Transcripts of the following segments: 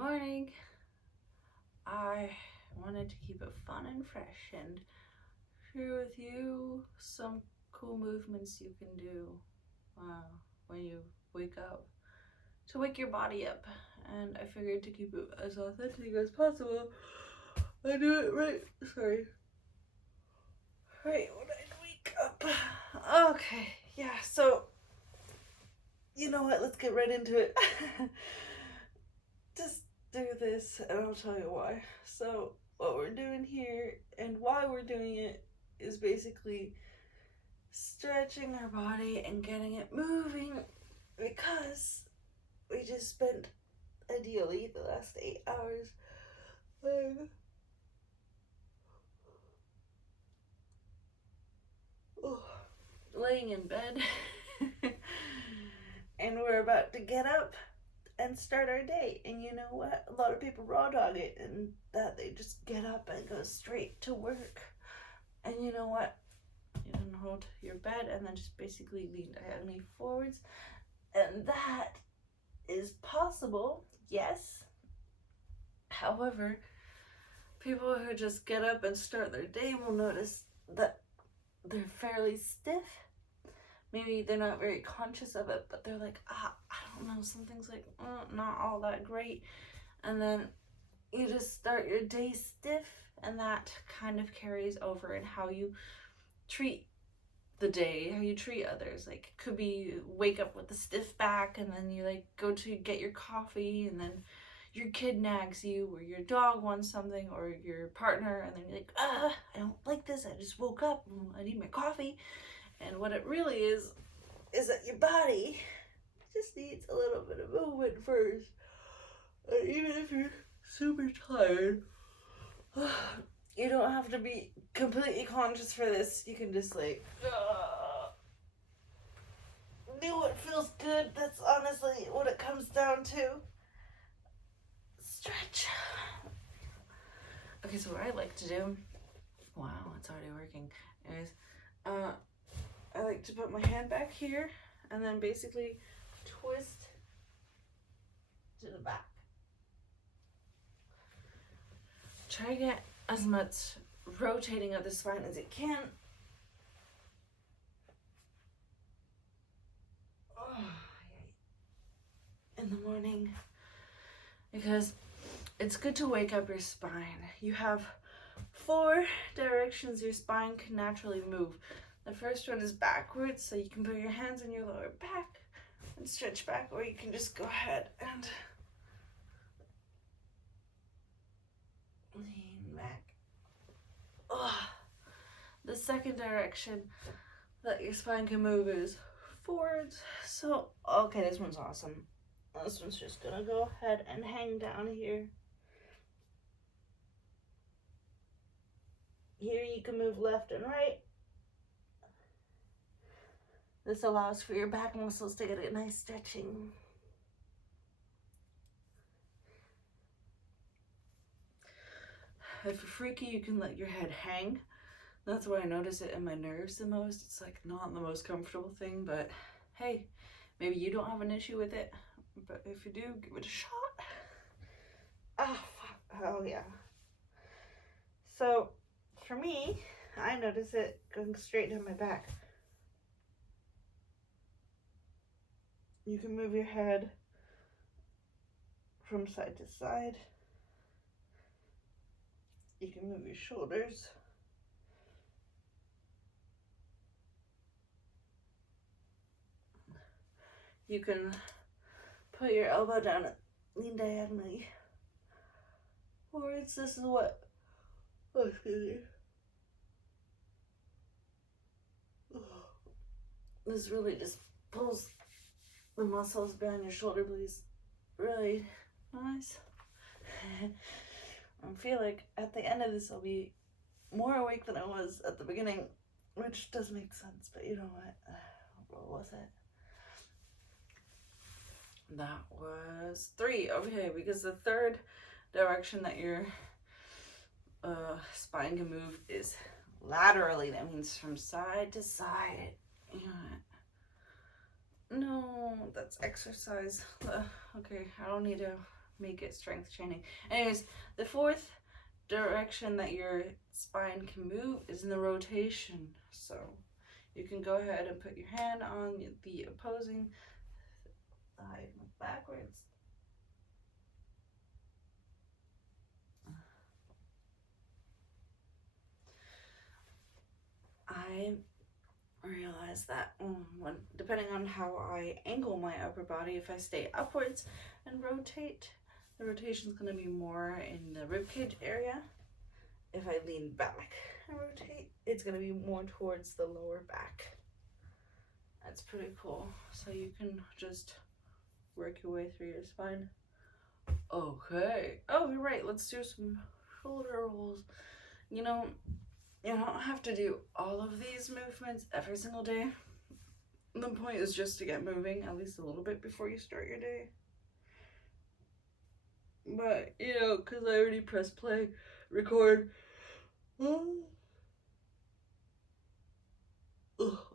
morning. I wanted to keep it fun and fresh and share with you some cool movements you can do when you wake up to wake your body up. And I figured to keep it as authentic as possible, I do it right when I wake up. Okay, yeah, so you know what, let's get right into it. Just do this and I'll tell you why. So what we're doing here and why we're doing it is basically stretching our body and getting it moving, because we just spent ideally the last 8 hours laying in bed and we're about to get up and start our day. And you know what? A lot of people raw dog it and that they just get up and go straight to work. And you know what? You can hold your bed and then just basically lean diagonally forwards. And that is possible, yes. However, people who just get up and start their day will notice that they're fairly stiff. Maybe they're not very conscious of it, but they're like, I don't know, something's like not all that great. And then you just start your day stiff, and that kind of carries over in how you treat the day, how you treat others. Like, could be you wake up with a stiff back, and then you like go to get your coffee, and then your kid nags you, or your dog wants something, or your partner, and then you're like, I don't like this, I just woke up, I need my coffee. And what it really is that your body just needs a little bit of movement first. And even if you're super tired, you don't have to be completely conscious for this. You can just like do what feels good. That's honestly what it comes down to. Stretch. Okay, so what I like to do, wow, it's already working. Anyways, I like to put my hand back here and then basically twist to the back. Try to get as much rotating of the spine as it can. In the morning, because it's good to wake up your spine. You have 4 directions your spine can naturally move. The first one is backwards, so you can put your hands on your lower back and stretch back, or you can just go ahead and lean back. The second direction that your spine can move is forwards. So, okay, this one's awesome. This one's just gonna go ahead and hang down here. Here you can move left and right. This allows for your back muscles to get a nice stretching. If you're freaky, you can let your head hang. That's where I notice it in my nerves the most. It's like not the most comfortable thing, but hey, maybe you don't have an issue with it. But if you do, give it a shot. Oh yeah. So for me, I notice it going straight down my back. You can move your head from side to side. You can move your shoulders. You can put your elbow down and lean diagonally forwards. This is what, this really just pulls the muscles behind your shoulder blades really nice. I feel like at the end of this I'll be more awake than I was at the beginning, which does make sense, but you know what, I'll roll with it. That was 3. Okay, because the third direction that your spine can move is laterally. That means from side to side. You know, no, that's exercise. Okay, I don't need to make it strength training. Anyways, the fourth direction that your spine can move is in the rotation. So you can go ahead and put your hand on the opposing side, backwards. I realize that when, depending on how I angle my upper body, if I stay upwards and rotate, the rotation is going to be more in the ribcage area. If I lean back and rotate, it's going to be more towards the lower back. That's pretty cool. So you can just work your way through your spine. Okay. Oh, you're right. Let's do some shoulder rolls. You know, you don't have to do all of these movements every single day. The point is just to get moving at least a little bit before you start your day. But, you know, because I already pressed play, record. I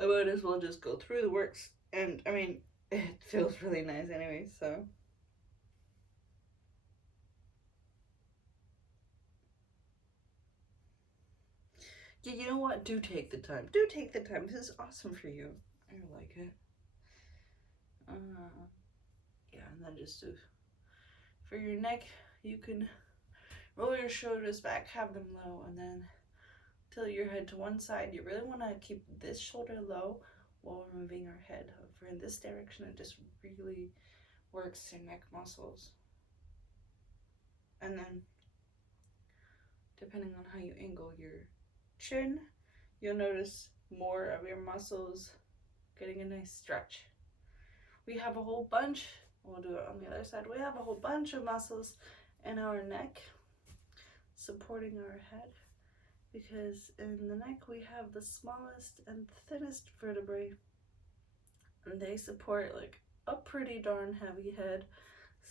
might as well just go through the works. And, I mean, it feels really nice anyway, so. Yeah, you know what? Do take the time. Do take the time. This is awesome for you. I like it. Yeah, and then just for your neck, you can roll your shoulders back, have them low, and then tilt your head to one side. You really want to keep this shoulder low while we're moving our head over in this direction. It just really works your neck muscles. And then, depending on how you angle your chin, you'll notice more of your muscles getting a nice stretch. We have a whole bunch, we'll do it on the other side, we have a whole bunch of muscles in our neck supporting our head, because in the neck we have the smallest and thinnest vertebrae, and they support like a pretty darn heavy head,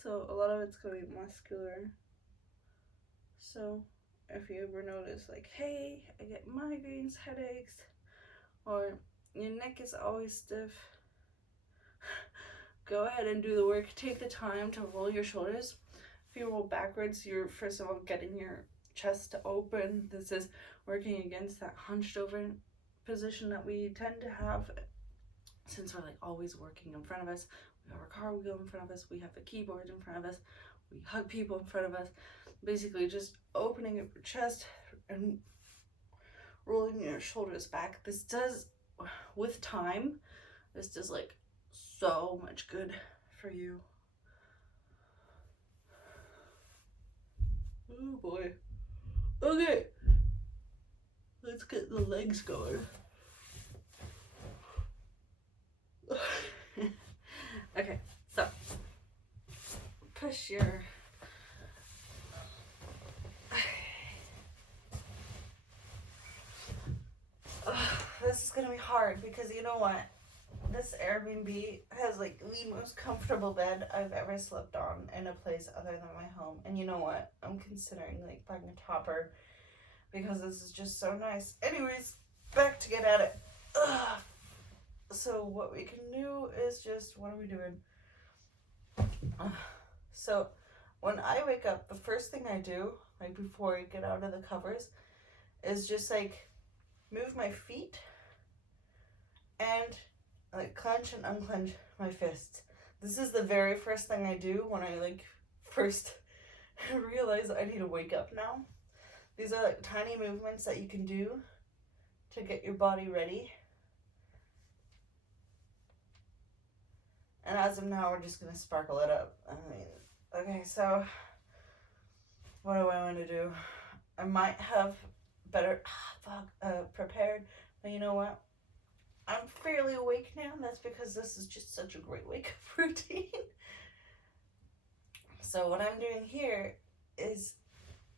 so a lot of it's going to be muscular. So if you ever notice like, hey, I get migraines, headaches, or your neck is always stiff, go ahead and do the work. Take the time to roll your shoulders. If you roll backwards, you're first of all getting your chest to open. This is working against that hunched over position that we tend to have since we're like always working in front of us. We have our car wheel in front of us, we have a keyboard in front of us, we hug people in front of us. Basically just opening up your chest and rolling your shoulders back. This does, with time, this does like so much good for you. Oh boy. Okay, let's get the legs going. Okay, so push your this is gonna be hard because you know what? This Airbnb has like the most comfortable bed I've ever slept on in a place other than my home. And you know what? I'm considering like buying a topper because this is just so nice. Anyways, back to get at it. Ugh. So what we can do is just, what are we doing? So when I wake up, the first thing I do, like before I get out of the covers, is just like move my feet and like clench and unclench my fists. This is the very first thing I do when I like first realize I need to wake up now. These are like tiny movements that you can do to get your body ready. And as of now, we're just gonna sparkle it up. I mean, okay, so what do I want to do? I might have better prepared, but you know what? I'm fairly awake now, and that's because this is just such a great wake-up routine. So what I'm doing here is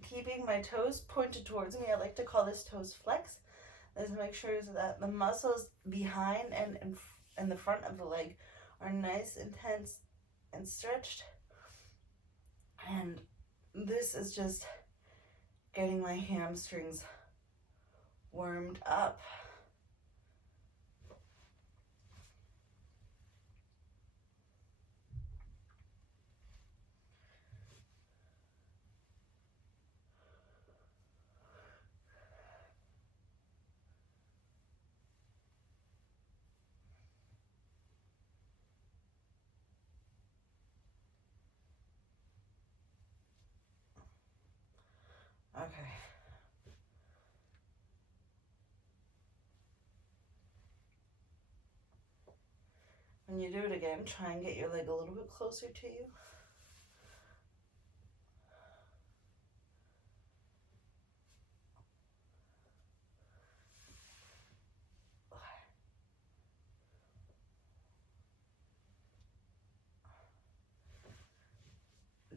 keeping my toes pointed towards me. I like to call this toes flex. Let's make sure that the muscles behind and in the front of the leg are nice and tense and stretched. And this is just getting my hamstrings warmed up. Okay. When you do it again, try and get your leg a little bit closer to you.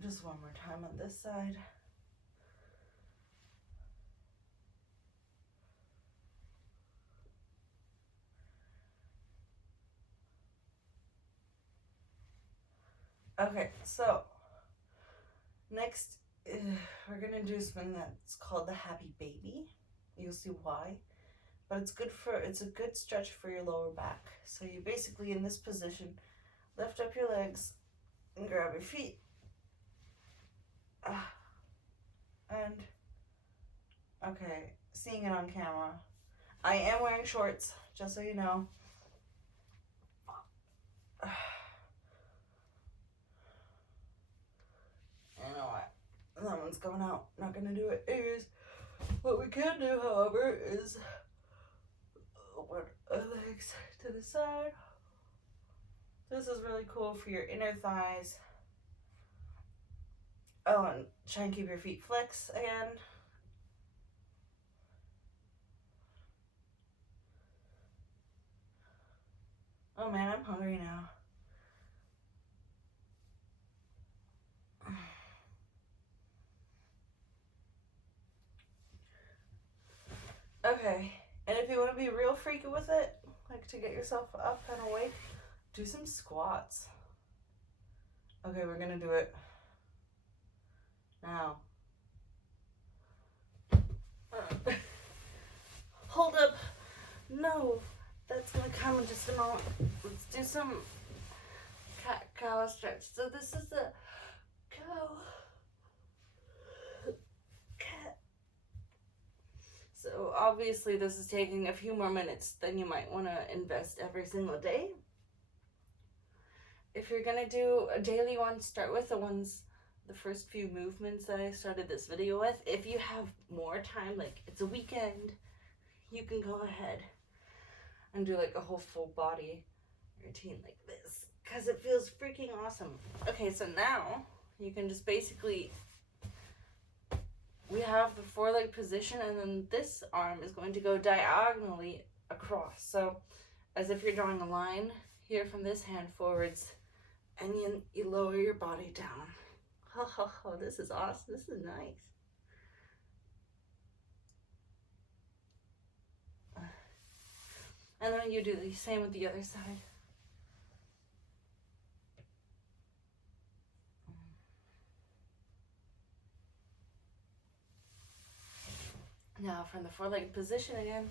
Just one more time on this side. Okay, so next we're gonna do something that's called the happy baby. You'll see why, but it's a good stretch for your lower back. So you basically, in this position, lift up your legs and grab your feet. And okay, seeing it on camera, I am wearing shorts, just so you know. You know what? That one's going out. Not gonna do it. Anyways, what we can do, however, is open our legs to the side. This is really cool for your inner thighs. Oh, and try and keep your feet flexed again. Oh man, I'm hungry now. Okay, and if you want to be real freaky with it, like to get yourself up and awake, do some squats. Okay, we're gonna do it now. Hold up. No, that's gonna come in just a moment. Let's do some cat-cow stretch. So this is the cow. Cat. So obviously this is taking a few more minutes than you might want to invest every single day. If you're gonna do a daily one, start with the first few movements that I started this video with. If you have more time, like it's a weekend, you can go ahead and do like a whole full body routine like this, because it feels freaking awesome. Okay, so now you can just basically, we have the foreleg position, and then this arm is going to go diagonally across. So as if you're drawing a line here from this hand forwards, and you lower your body down. Oh, this is awesome. This is nice. And then you do the same with the other side. Now from the four-legged position again,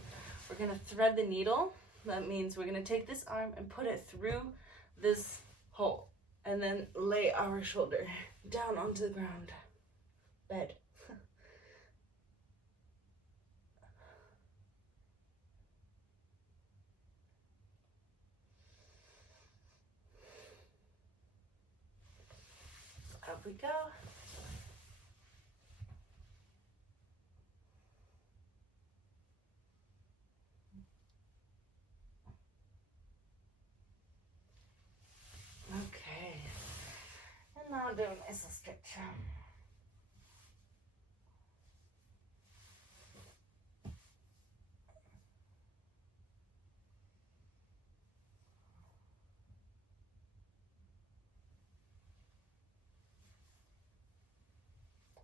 we're gonna thread the needle. That means we're gonna take this arm and put it through this hole, and then lay our shoulder down onto the ground. Bed. Up we go. Okay. And now do a nice stretch.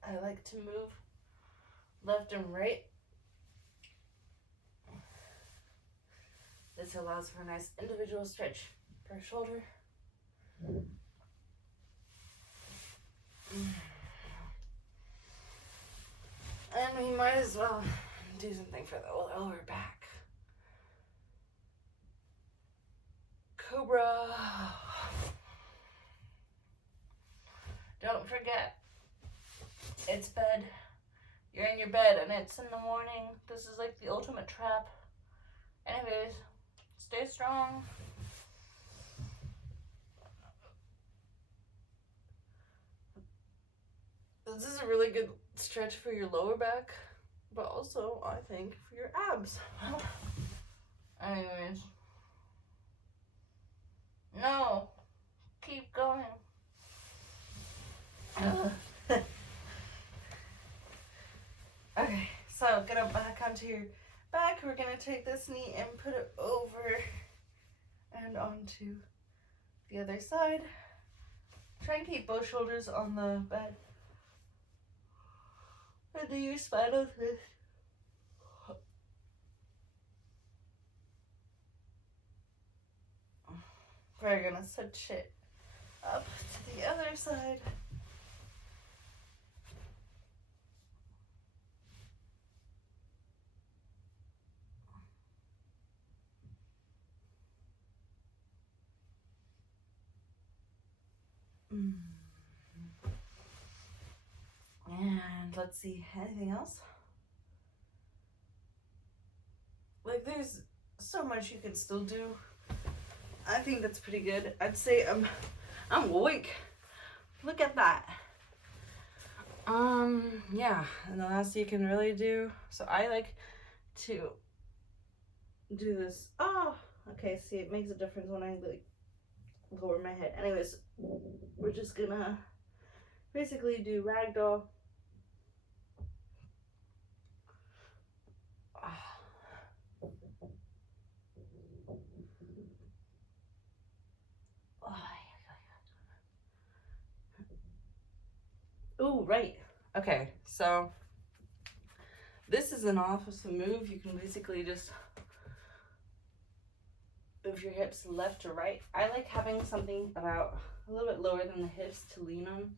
I like to move left and right. This allows for a nice individual stretch per shoulder. And we might as well do something for the lower back. Cobra. Don't forget, it's bed. You're in your bed and it's in the morning. This is like the ultimate trap. Anyways, stay strong. This is a really good stretch for your lower back, but also, I think, for your abs. Anyways. No. Keep going. Okay, so get up back onto your back. We're going to take this knee and put it over and onto the other side. Try and keep both shoulders on the bed. And do your spinal twist. We're gonna switch it up to the other side. And let's see, anything else? Like, there's so much you can still do. I think that's pretty good. I'd say I'm awake. Look at that. Yeah, and the last you can really do. So I like to do this. Oh, okay. See, it makes a difference when I like lower my head. Anyways, we're just gonna basically do ragdoll. Oh, right. Okay, so this is an awesome move. You can basically just move your hips left to right. I like having something about a little bit lower than the hips to lean on.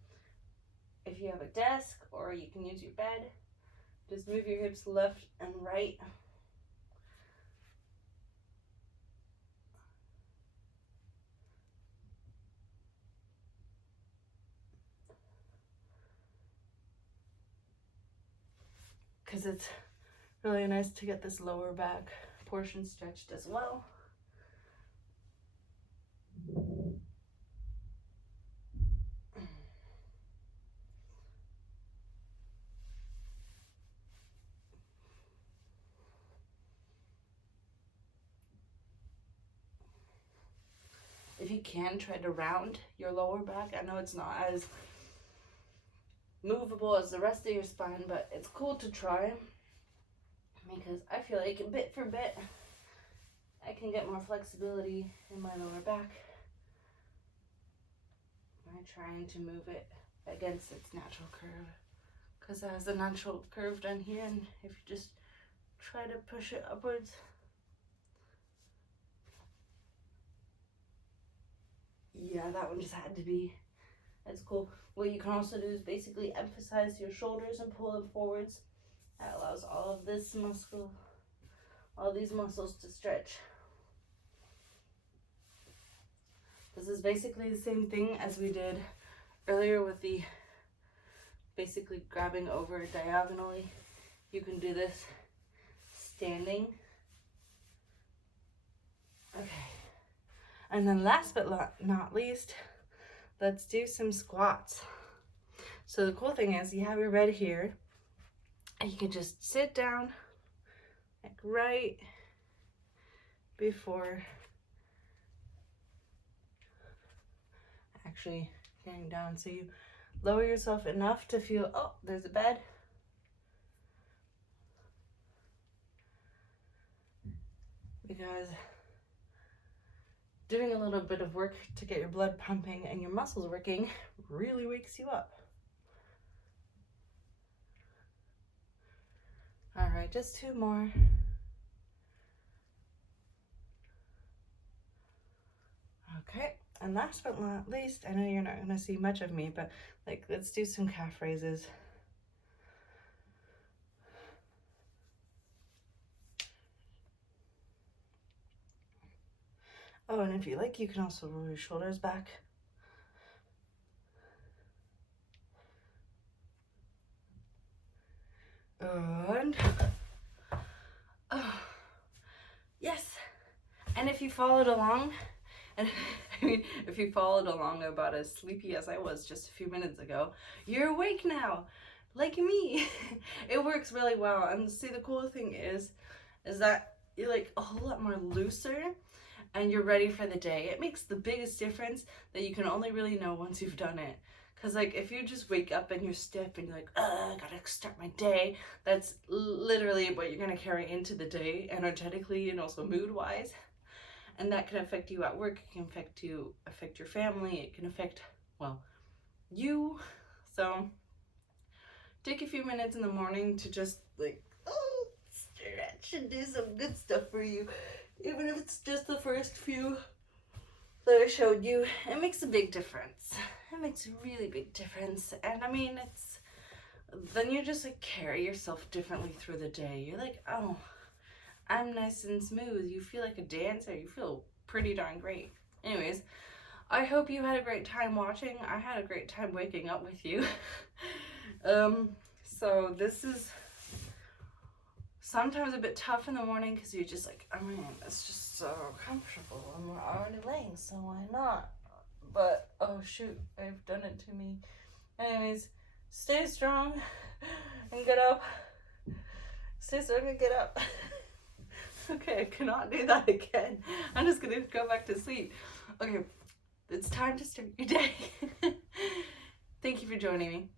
If you have a desk or you can use your bed, just move your hips left and right. Because it's really nice to get this lower back portion stretched as well. If you can, try to round your lower back. I know it's not as movable as the rest of your spine, but it's cool to try because I feel like bit for bit I can get more flexibility in my lower back by trying to move it against its natural curve, because it has a natural curve down here, and if you just try to push it upwards, yeah, that one just had to be. That's cool. What you can also do is basically emphasize your shoulders and pull them forwards. That allows all of this muscle, all these muscles to stretch. This is basically the same thing as we did earlier with the basically grabbing over diagonally. You can do this standing. Okay. And then last but not least, let's do some squats. So the cool thing is you have your bed here and you can just sit down like right before actually getting down. So you lower yourself enough to feel, oh, there's a bed. Because doing a little bit of work to get your blood pumping and your muscles working really wakes you up. All right, just 2 more. Okay, and last but not least, I know you're not gonna see much of me, but like, let's do some calf raises. Oh, and if you like, you can also roll your shoulders back. And oh, yes. And if you followed along, and I mean, if you followed along about as sleepy as I was just a few minutes ago, you're awake now, like me. It works really well. And see, the cool thing is that you're like a whole lot more looser and you're ready for the day. It makes the biggest difference that you can only really know once you've done it. Because like if you just wake up and you're stiff and you're like, I gotta start my day, that's literally what you're gonna carry into the day energetically and also mood wise. And that can affect you at work, it can affect your family, it can affect, well, you. So take a few minutes in the morning to just like, stretch and do some good stuff for you. Even if it's just the first few that I showed you, it makes a big difference. It makes a really big difference. And I mean, then you just like carry yourself differently through the day. You're like, oh, I'm nice and smooth. You feel like a dancer. You feel pretty darn great. Anyways, I hope you had a great time watching. I had a great time waking up with you. So this is sometimes a bit tough in the morning because you're just like, I mean, it's just so comfortable and we're already laying, so why not? But, oh shoot, I've done it to me. Anyways, stay strong and get up. Stay strong and get up. Okay, I cannot do that again. I'm just gonna go back to sleep. Okay, it's time to start your day. Thank you for joining me.